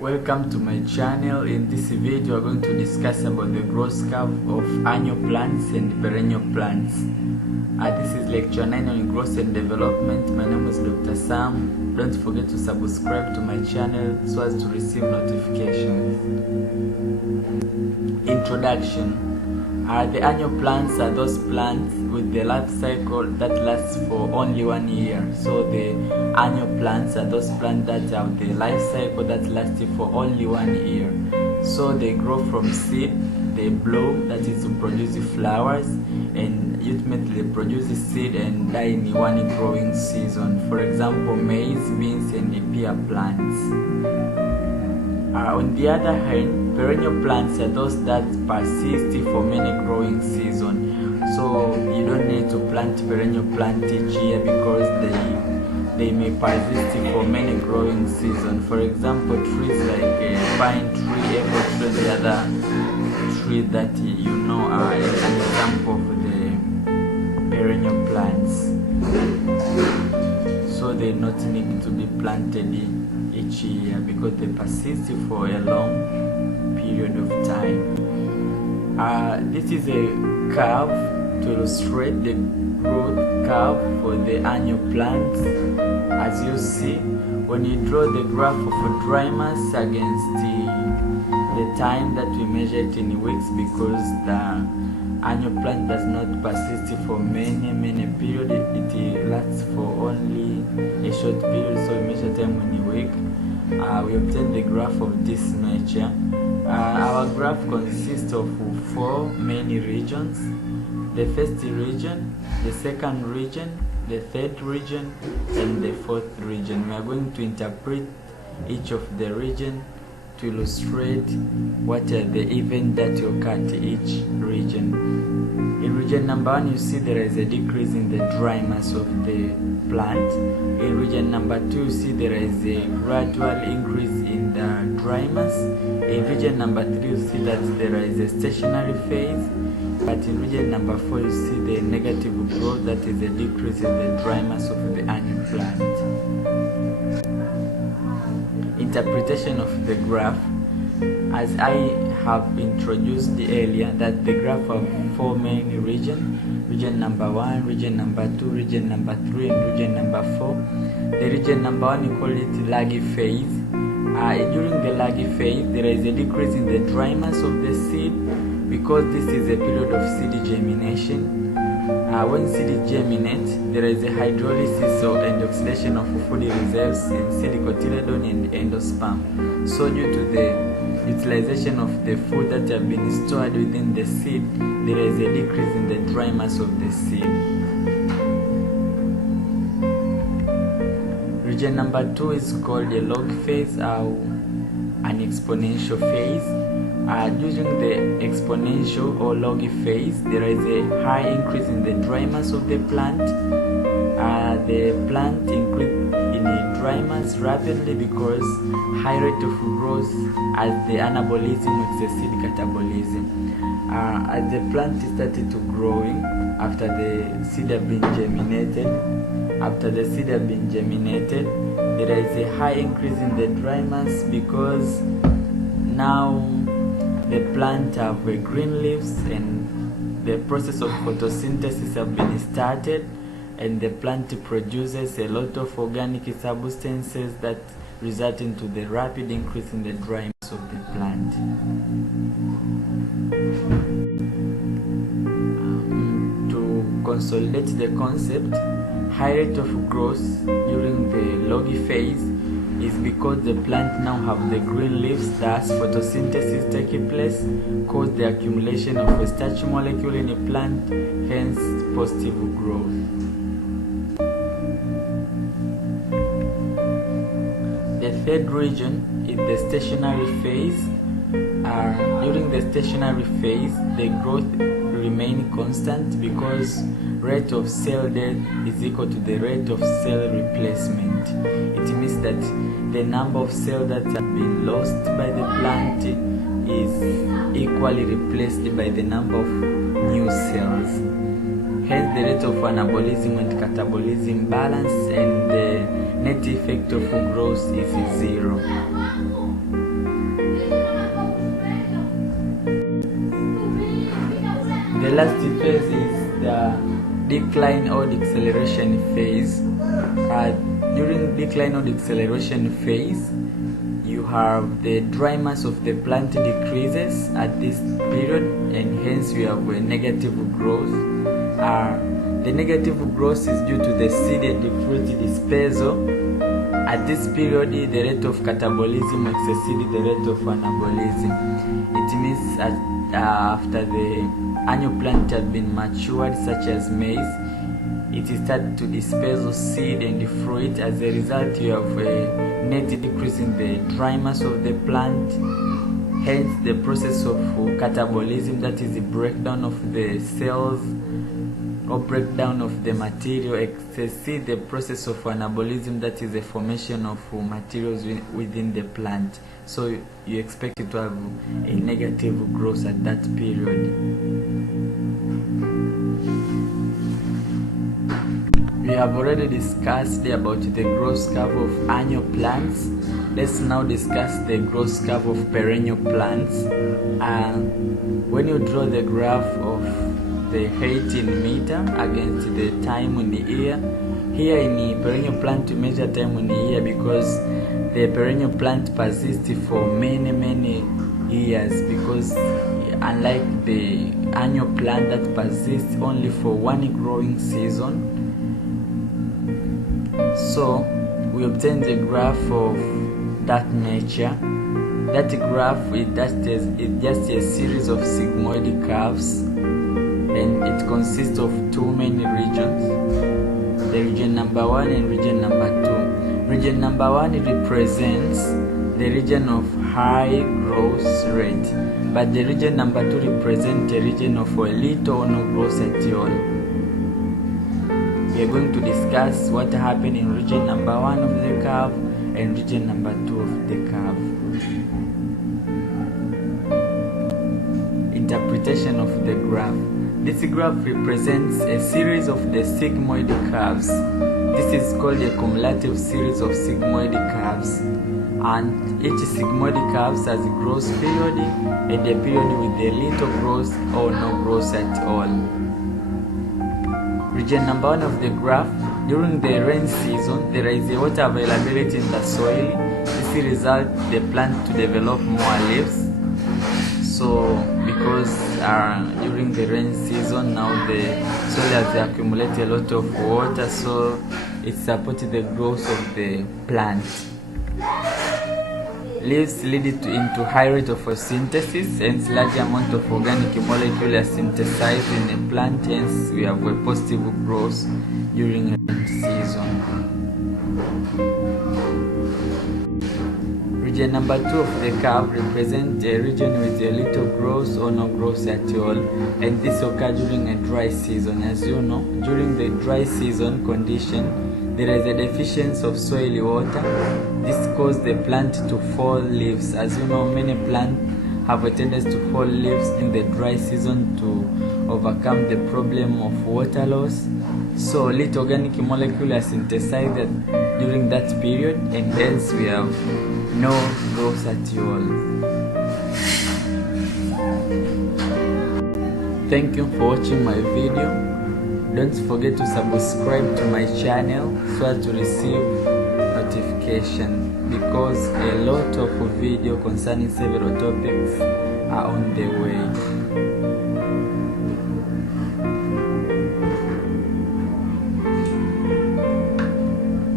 Welcome to my channel. In this video, we're going to discuss about the growth curve of annual plants and perennial plants. This is lecture 9 on growth and development. My name is Dr. Sam. Don't forget to subscribe to my channel so as to receive notifications. Introduction. The annual plants are those plants with the life cycle that lasts for only 1 year. So the annual plants are those plants that have the life cycle that lasts for only 1 year. So they grow from seed, they bloom, that is to produce flowers, and ultimately they produce seed and die in one growing season. For example, maize, beans, and pear plants. On the other hand, perennial plants are those that persist for many growing seasons. So you don't need to plant perennial plant each year because they may persist for many growing seasons. For example, trees like pine tree, apple tree, and the other tree that you know are an example of the perennial plants. So they not need to be planted each year because they persist for a long period of time. This is a curve to illustrate the growth curve for the annual plants. As you see, when you draw the graph of dry mass against the time that we measure it in weeks, because the annual plant does not persist for many periods, it lasts for only a short period, so we measure time in a week. We obtain the graph of this nature. Our graph consists of 4 main regions: the first region, the second region, the third region, and the fourth region. We are going to interpret each of the region to illustrate what are the events that occur at each region. In region number 1, you see there is a decrease in the dry mass of the plant. In region number 2, you see there is a gradual increase in the dry mass. In region number 3, you see that there is a stationary phase. But in region number 4, you see the negative growth, that is a decrease in the dry mass of the annual plant. Interpretation of the graph. As I have introduced earlier, that the graph of 4 main regions: region number 1, region number 2, region number 3, and region number 4. The region number 1, you call it lag phase. During the lag phase, there is a decrease in the dry mass of the seed because this is a period of seed germination. When seed germinates, there is a hydrolysis and oxidation of food reserves in seed cotyledon and endosperm. So due to the utilization of the food that have been stored within the seed, there is a decrease in the dry mass of the seed. Region number 2 is called a log phase or an exponential phase. During the exponential or log phase, there is a high increase in the dry mass of the plant. The plant increases in dry mass rapidly because high rate of growth as the anabolism exceeds catabolism. As the plant started to growing after the seed have been germinated, there is a high increase in the dry mass because now the plant have green leaves and the process of photosynthesis have been started, and the plant produces a lot of organic substances that result into the rapid increase in the dry mass of the plant. To consolidate the concept, high rate of growth during the log phase is because the plant now have the green leaves, thus photosynthesis taking place, cause the accumulation of a starch molecule in a plant, hence positive growth. The third region is the stationary phase. During the stationary phase, the growth remain constant because rate of cell death is equal to the rate of cell replacement. It means that the number of cells that have been lost by the plant is equally replaced by the number of new cells. Hence the rate of anabolism and catabolism balance, and the net effect of growth is 0. The last phase is the decline or deceleration phase. During decline or deceleration phase, you have the dry mass of the plant decreases at this period, and hence you have a negative growth. The negative growth is due to the seed and the fruit dispersal. At this period, the rate of catabolism exceeds the rate of anabolism. It means after the annual plant has been matured, such as maize, it starts to disperse seed and fruit. As a result, you have a net decrease in the dry mass of the plant. Hence, the process of catabolism, that is the breakdown of the cells or breakdown of the material, exceeds the process of anabolism, that is the formation of materials within the plant. So you expect it to have a negative growth at that period. We have already discussed about the growth curve of annual plants. Let's now discuss the growth curve of perennial plants. When you draw the graph of the height in meter against the time in the year, here in the perennial plant we measure time in the year because the perennial plant persists for many years, because unlike the annual plant that persists only for one growing season. So we obtain the graph of that nature. That graph is just a series of sigmoid curves, and it consists of two main regions, the region number 1 and region number 2. Region number 1 represents the region of high growth rate, but the region number 2 represents a region of a little or no growth at all. We are going to discuss what happened in region number 1 of the curve and region number 2 of the curve. Interpretation of the graph. This graph represents a series of the sigmoid curves. This is called a cumulative series of sigmoid curves, and each sigmoid curve has a growth period and a period with a little growth or no growth at all. Region number 1 of the graph, during the rain season, there is a water availability in the soil. This results the plant to develop more leaves. So because during the rain season, now the soil has accumulated a lot of water, so it supports the growth of the plant. Leaves lead into high rate of photosynthesis, hence large amount of organic molecule are synthesized in the plant, hence we have a positive growth during rain season. Region number 2 of the curve represents a region with a little growth or no growth at all, and this occurs during a dry season. As you know, during the dry season condition, there is a deficiency of soil water. This causes the plant to fall leaves. As you know, many plants have a tendency to fall leaves in the dry season to overcome the problem of water loss. So little organic molecule are synthesized during that period, and hence we have no growth at all. Thank you for watching my video. Don't forget to subscribe to my channel so as to receive notification, because a lot of video concerning several topics are on the way.